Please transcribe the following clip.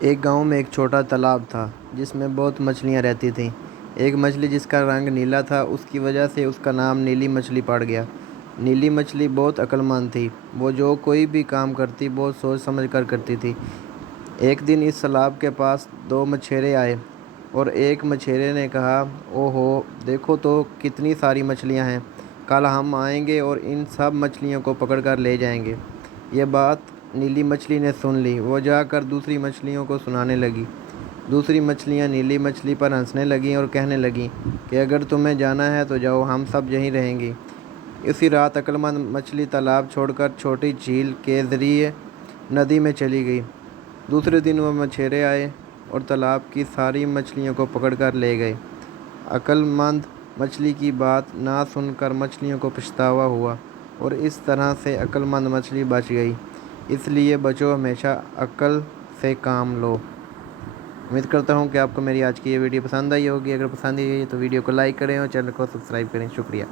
ایک گاؤں میں ایک چھوٹا تالاب تھا جس میں بہت مچھلیاں رہتی تھیں۔ ایک مچھلی جس کا رنگ نیلا تھا، اس کی وجہ سے اس کا نام نیلی مچھلی پڑ گیا۔ نیلی مچھلی بہت عقل مند تھی۔ وہ جو کوئی بھی کام کرتی بہت سوچ سمجھ کر کرتی تھی۔ ایک دن اس تالاب کے پاس دو مچھیرے آئے اور ایک مچھیرے نے کہا، اوہو، دیکھو تو کتنی ساری مچھلیاں ہیں۔ کل ہم آئیں گے اور ان سب مچھلیوں کو پکڑ کر لے جائیں گے۔ یہ بات نیلی مچھلی نے سن لی۔ وہ جا کر دوسری مچھلیوں کو سنانے لگی۔ دوسری مچھلیاں نیلی مچھلی پر ہنسنے لگیں اور کہنے لگیں کہ اگر تمہیں جانا ہے تو جاؤ، ہم سب یہیں رہیں گی۔ اسی رات عقل مند مچھلی تالاب چھوڑ کر چھوٹی جھیل کے ذریعے ندی میں چلی گئی۔ دوسرے دن وہ مچھیرے آئے اور تالاب کی ساری مچھلیوں کو پکڑ کر لے گئے۔ عقل مند مچھلی کی بات نہ سن کر مچھلیوں کو پچھتاوا ہوا اور اس طرح سے عقل مند مچھلی بچ گئی۔ اس لیے بچو، ہمیشہ عقل سے کام لو۔ امید کرتا ہوں کہ آپ کو میری آج کی یہ ویڈیو پسند آئی ہوگی۔ اگر پسند آئی ہے تو ویڈیو کو لائک کریں اور چینل کو سبسکرائب کریں۔ شکریہ۔